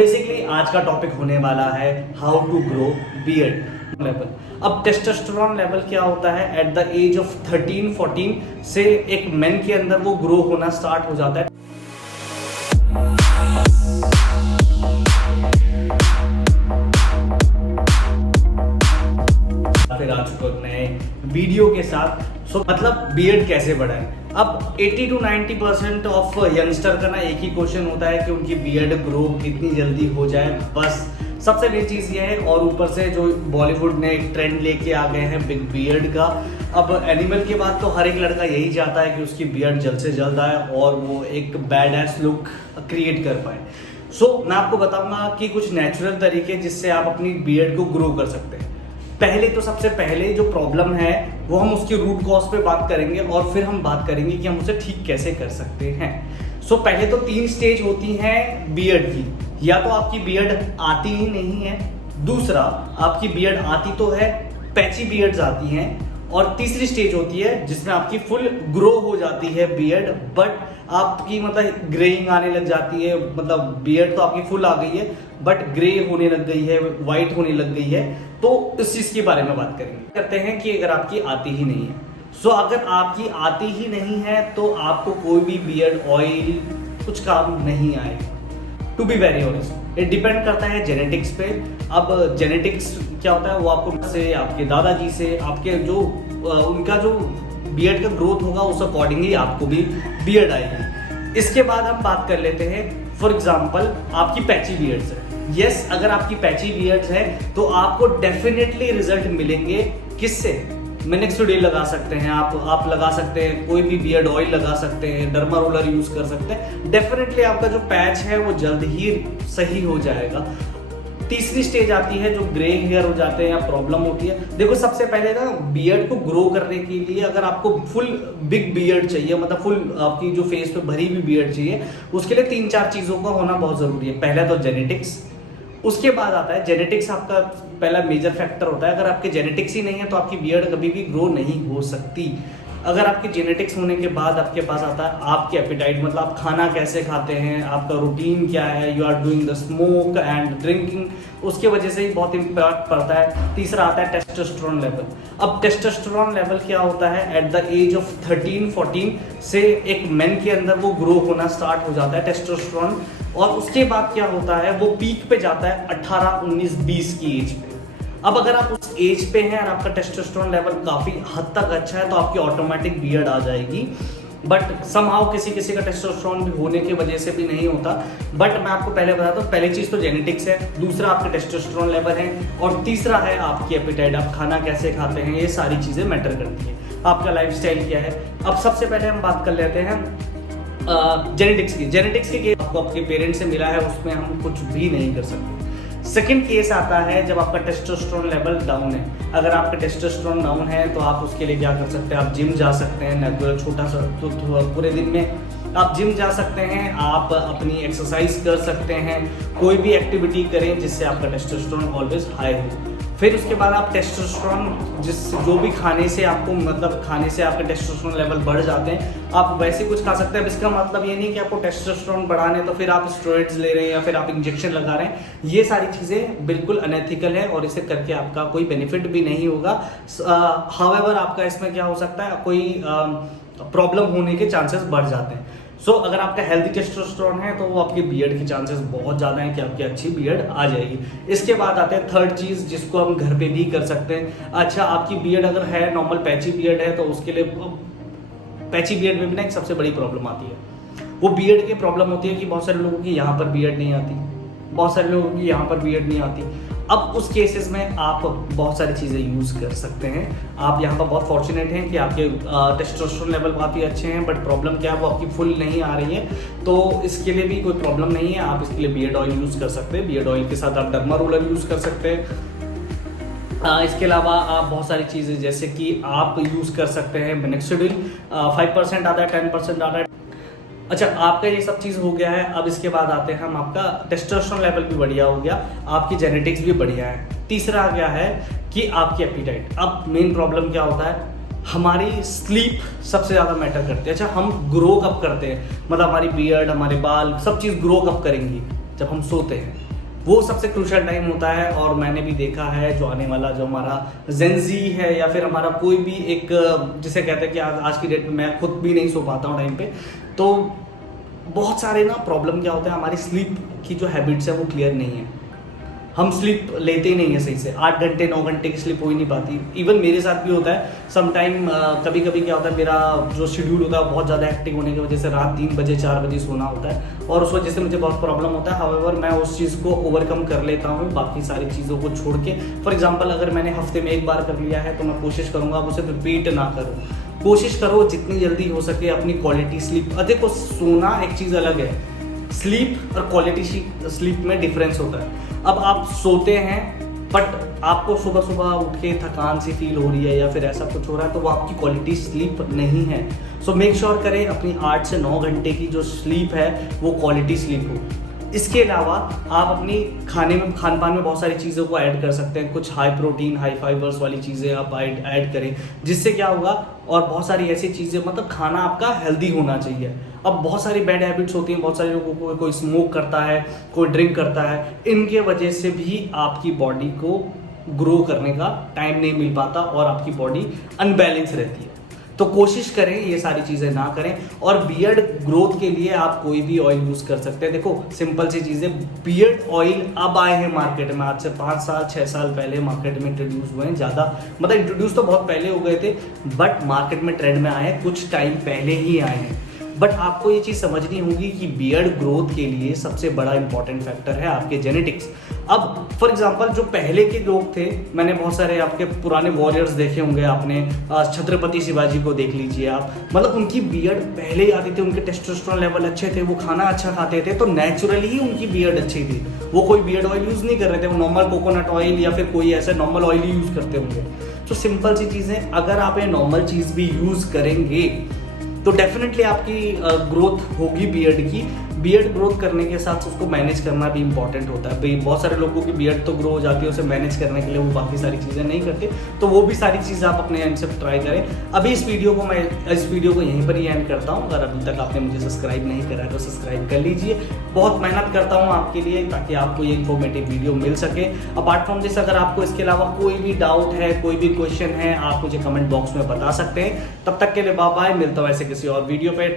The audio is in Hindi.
बेसिकली आज का टॉपिक होने वाला है how to grow beard level. अब टेस्टोस्टेरोन लेवल क्या होता है? एट द एज ऑफ 13-14 से एक मेन के अंदर वो ग्रो होना स्टार्ट हो जाता है। फिर आ चुका नए वीडियो के साथ। मतलब बियर्ड कैसे बढ़ाएं। अब 80 to 90% ऑफ यंगस्टर का ना एक ही क्वेश्चन होता है कि उनकी बियर्ड ग्रो कितनी जल्दी हो जाए, बस सबसे मेन चीज़ ये है। और ऊपर से जो बॉलीवुड ने एक ट्रेंड लेके आ गए हैं बिग बियर्ड का। अब एनिमल के बाद तो हर एक लड़का यही चाहता है कि उसकी बियर्ड जल्द से जल्द आए और वो एक बैड एस लुक क्रिएट कर पाए। मैं आपको बताऊंगा कि कुछ नेचुरल तरीके जिससे आप अपनी बियर्ड को ग्रो कर सकते हैं। सबसे पहले जो प्रॉब्लम है वो हम उसकी रूट कॉज पे बात करेंगे और फिर हम बात करेंगे कि हम उसे ठीक कैसे कर सकते हैं। पहले तो 3 स्टेज होती हैं बियर्ड की। या तो आपकी बियर्ड आती ही नहीं है, दूसरा आपकी बियर्ड आती तो है, पैची बियर्ड्स आती हैं, और तीसरी स्टेज होती है जिसमें आपकी फुल ग्रो हो जाती है बियर्ड, बट आपकी मतलब ग्रेइंग आने लग जाती है। मतलब बियर्ड तो आपकी फुल आ गई है बट ग्रे होने लग गई है, वाइट होने लग गई है। तो इस चीज के बारे में बात करेंगे। करते हैं कि अगर आपकी आती ही नहीं है, अगर आपकी आती ही नहीं है तो आपको कोई भी बियर्ड ऑयल कुछ काम नहीं आएगा। To be very honest, it depend करता है जेनेटिक्स पे। अब जेनेटिक्स क्या होता है वो आपको से, आपके दादाजी से, आपके जो उनका जो बियर्ड का ग्रोथ होगा उस अकॉर्डिंगली आपको भी बियर्ड आएगी। इसके बाद हम बात कर लेते हैं, फॉर एग्जाम्पल आपकी पैची बियर्ड्स है। यस, अगर आपकी पैची बियर्ड्स है तो आपको डेफिनेटली रिजल्ट मिलेंगे। किससे? मिनोक्सिडिल लगा सकते हैं आप लगा सकते हैं, कोई भी बियर्ड ऑयल लगा सकते हैं, डर्मा रोलर यूज कर सकते हैं। डेफिनेटली आपका जो पैच है वो जल्द ही सही हो जाएगा। तीसरी स्टेज आती है जो ग्रे हेयर हो जाते हैं या प्रॉब्लम होती है। देखो, सबसे पहले ना बियर्ड को ग्रो करने के लिए अगर आपको फुल बिग बियर्ड चाहिए, मतलब फुल आपकी जो फेस पे भरी हुई बियर्ड चाहिए, उसके लिए 3-4 चीजों का होना बहुत जरूरी है। पहला तो जेनेटिक्स, उसके बाद आता है जेनेटिक्स आपका पहला मेजर फैक्टर होता है। अगर आपके जेनेटिक्स ही नहीं है तो आपकी बियर्ड कभी भी ग्रो नहीं हो सकती। अगर आपकी जेनेटिक्स होने के बाद आपके पास आता है आपकी एपिटाइट, मतलब आप खाना कैसे खाते हैं, आपका रूटीन क्या है, you are doing the smoke and drinking, उसके वजह से ही बहुत इम्पैक्ट पड़ता है। तीसरा आता है टेस्टोस्टेरोन लेवल। अब टेस्टोस्टेरोन लेवल क्या होता है? एट द एज ऑफ 13-14 से एक मेन के अंदर वो ग्रो होना स्टार्ट हो जाता है टेस्टोस्टेरोन, और उसके बाद क्या होता है वो पीक पे जाता है 18-19-20 की एज पे। अब अगर आप उस एज पे हैं और आपका टेस्टोस्टेरोन लेवल काफी हद तक अच्छा है तो आपकी ऑटोमेटिक बियर्ड आ जाएगी। बट समहाउ किसी का टेस्टोस्टेरोन भी होने की वजह से भी नहीं होता। बट मैं आपको पहले बताता हूँ, पहली चीज तो जेनेटिक्स है, दूसरा आपका टेस्टोस्टेरोन लेवल है, और तीसरा है आपकी एपिटाइट, आप खाना कैसे खाते हैं। ये सारी चीजें मैटर करती है। आपका लाइफस्टाइल क्या है। अब सबसे पहले हम बात कर लेते हैं जेनेटिक्स की आपको आपके पेरेंट्स से मिला है, उसमें हम कुछ भी नहीं कर सकते। सेकेंड केस आता है जब आपका टेस्टोस्टेरोन लेवल डाउन है। अगर आपका टेस्टोस्टेरोन डाउन है तो आप उसके लिए क्या कर सकते हैं? आप जिम जा सकते हैं, छोटा सा तो पूरे दिन में आप जिम जा सकते हैं, आप अपनी एक्सरसाइज कर सकते हैं, कोई भी एक्टिविटी करें जिससे आपका टेस्टोस्टेरोन ऑलवेज हाई हो। फिर उसके बाद आप टेस्टोस्टेरोन जो भी खाने से आपको, मतलब खाने से आपके टेस्टोस्टेरोन लेवल बढ़ जाते हैं, आप वैसे कुछ खा सकते हैं। अब इसका मतलब ये नहीं कि आपको टेस्टोस्टेरोन बढ़ाने तो फिर आप स्टेरॉइड्स ले रहे हैं या फिर आप इंजेक्शन लगा रहे हैं। ये सारी चीज़ें बिल्कुल अनएथिकल है और इसे करके आपका कोई बेनिफिट भी नहीं होगा। हाउएवर आपका इसमें क्या हो सकता है, कोई प्रॉब्लम होने के चांसेस बढ़ जाते हैं। अगर आपका हेल्दी टेस्टोस्टेरोन है तो वो आपकी बियर्ड के चांसेस बहुत ज़्यादा हैं कि आपकी अच्छी बियर्ड आ जाएगी। इसके बाद आते हैं थर्ड चीज़ जिसको हम घर पे भी कर सकते हैं। अच्छा, आपकी बियर्ड अगर है नॉर्मल पैची बियर्ड है तो उसके लिए पैची बियर्ड में भी ना एक सबसे बड़ी प्रॉब्लम आती है। वो बियर्ड की प्रॉब्लम होती है कि बहुत सारे लोगों की यहाँ पर बियर्ड नहीं आती, बहुत सारे लोगों की यहाँ पर बियर्ड नहीं आती। अब उस केसेस में आप बहुत सारी चीज़ें यूज़ कर सकते हैं। आप यहाँ पर बहुत फॉर्चुनेट हैं कि आपके टेस्टोस्टेरोन लेवल काफ़ी अच्छे हैं, बट प्रॉब्लम क्या है वो आपकी फुल नहीं आ रही है, तो इसके लिए भी कोई प्रॉब्लम नहीं है। आप इसके लिए बियर्ड ऑयल यूज़ कर सकते हैं। बियर्ड ऑयल के साथ आप डर्मा रोलर यूज़ कर सकते हैं। इसके अलावा आप बहुत सारी चीज़ें जैसे कि आप यूज़ कर सकते हैं मिनोक्सिडिल, 5% आता है, 10% आता है। अच्छा, आपका ये सब चीज़ हो गया है। अब इसके बाद आते हैं हम, आपका टेस्टोस्टेरोन लेवल भी बढ़िया हो गया, आपकी जेनेटिक्स भी बढ़िया है। तीसरा क्या है कि आपकी एपिटाइट। अब मेन प्रॉब्लम क्या होता है, हमारी स्लीप सबसे ज़्यादा मैटर करती है। अच्छा, हम ग्रो कब करते हैं, मतलब हमारी बियर्ड, हमारे बाल, सब चीज़ ग्रो कब करेंगी? जब हम सोते हैं। वो सबसे क्रूशियल टाइम होता है। और मैंने भी देखा है जो आने वाला जो हमारा जेंजी है या फिर हमारा कोई भी एक जिसे कहते हैं कि आज की डेट में मैं खुद भी नहीं सो पाता हूँ टाइम पे, तो बहुत सारे ना प्रॉब्लम क्या होता है, हमारी स्लीप की जो हैबिट्स है वो क्लियर नहीं है। हम स्लीप लेते ही नहीं है सही से, 8 घंटे 9 घंटे की स्लीप हो ही नहीं पाती। इवन मेरे साथ भी होता है सम टाइम। कभी कभी क्या होता है, मेरा जो शेड्यूल होता है बहुत ज़्यादा एक्टिव होने की वजह से रात 3 बजे 4 बजे सोना होता है और उस वजह से मुझे बहुत प्रॉब्लम होता है। हाउएवर मैं उस चीज़ को ओवरकम कर लेता हूँ बाकी सारी चीज़ों को छोड़ के। फॉर एग्जाम्पल अगर मैंने हफ्ते में एक बार कर लिया है तो मैं कोशिश करूँगा अब उसे रिपीट ना करूँ। कोशिश करो जितनी जल्दी हो सके अपनी क्वालिटी स्लीप, देखो सोना एक चीज़ अलग है, स्लीप और क्वालिटी स्लीप में डिफरेंस होता है। अब आप सोते हैं बट आपको सुबह सुबह उठ के थकान सी फील हो रही है या फिर ऐसा कुछ हो रहा है तो वो आपकी क्वालिटी स्लीप नहीं है। सो मेक श्योर करें अपनी 8 से 9 घंटे की जो स्लीप है वो क्वालिटी स्लीप हो। इसके अलावा आप अपनी खान पान में बहुत सारी चीज़ों को ऐड कर सकते हैं। कुछ हाई प्रोटीन हाई फाइबर्स वाली चीज़ें आप ऐड करें, जिससे क्या होगा, और बहुत सारी ऐसी चीज़ें, मतलब खाना आपका हेल्दी होना चाहिए। अब बहुत सारी बैड हैबिट्स होती हैं, बहुत सारे लोगों को, कोई स्मोक करता है, कोई ड्रिंक करता है, इनके वजह से भी आपकी बॉडी को ग्रो करने का टाइम नहीं मिल पाता और आपकी बॉडी अनबैलेंस रहती है। तो कोशिश करें ये सारी चीज़ें ना करें। और बियर्ड ग्रोथ के लिए आप कोई भी ऑयल यूज़ कर सकते हैं। देखो सिंपल सी चीज़ें, बियर्ड ऑयल अब आए हैं मार्केट में, आज से 5 साल 6 साल पहले मार्केट में इंट्रोड्यूस हुए हैं। ज़्यादा मतलब इंट्रोड्यूस तो बहुत पहले हो गए थे बट मार्केट में ट्रेंड में आए हैं कुछ टाइम पहले ही आए हैं। बट आपको ये चीज़ समझनी होगी कि बियर्ड ग्रोथ के लिए सबसे बड़ा इंपॉर्टेंट फैक्टर है आपके जेनेटिक्स। अब फॉर एग्जांपल जो पहले के लोग थे, मैंने बहुत सारे आपके पुराने वॉरियर्स देखे होंगे आपने, छत्रपति शिवाजी को देख लीजिए आप, मतलब उनकी बियर्ड पहले ही आती थी, उनके टेस्टोस्टेरोन लेवल अच्छे थे, वो खाना अच्छा खाते थे, तो नेचुरली ही उनकी बियर्ड अच्छी थी। वो कोई बियर्ड ऑयल यूज़ नहीं कर रहे थे, वो नॉर्मल कोकोनट ऑयल या फिर कोई ऐसा नॉर्मल ऑयल ही यूज़ करते होंगे। तो सिंपल सी चीज़ें, अगर आप ये नॉर्मल चीज़ भी यूज़ करेंगे तो डेफिनेटली आपकी ग्रोथ होगी बियर्ड की। बियर्ड ग्रोथ करने के साथ उसको मैनेज करना भी इंपॉर्टेंट होता है। बहुत सारे लोगों की बियर्ड तो ग्रो हो जाती है, उसे मैनेज करने के लिए वो बाकी सारी चीज़ें नहीं करते, तो वो भी सारी चीज़ें आप अपने एंड से ट्राई करें। अभी इस वीडियो को यहीं पर ही एंड करता हूँ। अगर अभी तक आपने मुझे सब्सक्राइब नहीं करा है तो सब्सक्राइब कर लीजिए। बहुत मेहनत करता हूँ आपके लिए ताकि आपको ये इन्फॉर्मेटिव वीडियो मिल सके। अपार्ट फ्रॉम दिस, अगर आपको इसके अलावा कोई भी डाउट है, कोई भी क्वेश्चन है, आप मुझे कमेंट बॉक्स में बता सकते हैं। तब तक के लिए बाय बाय, मिलता हूँ ऐसे किसी और वीडियो पे।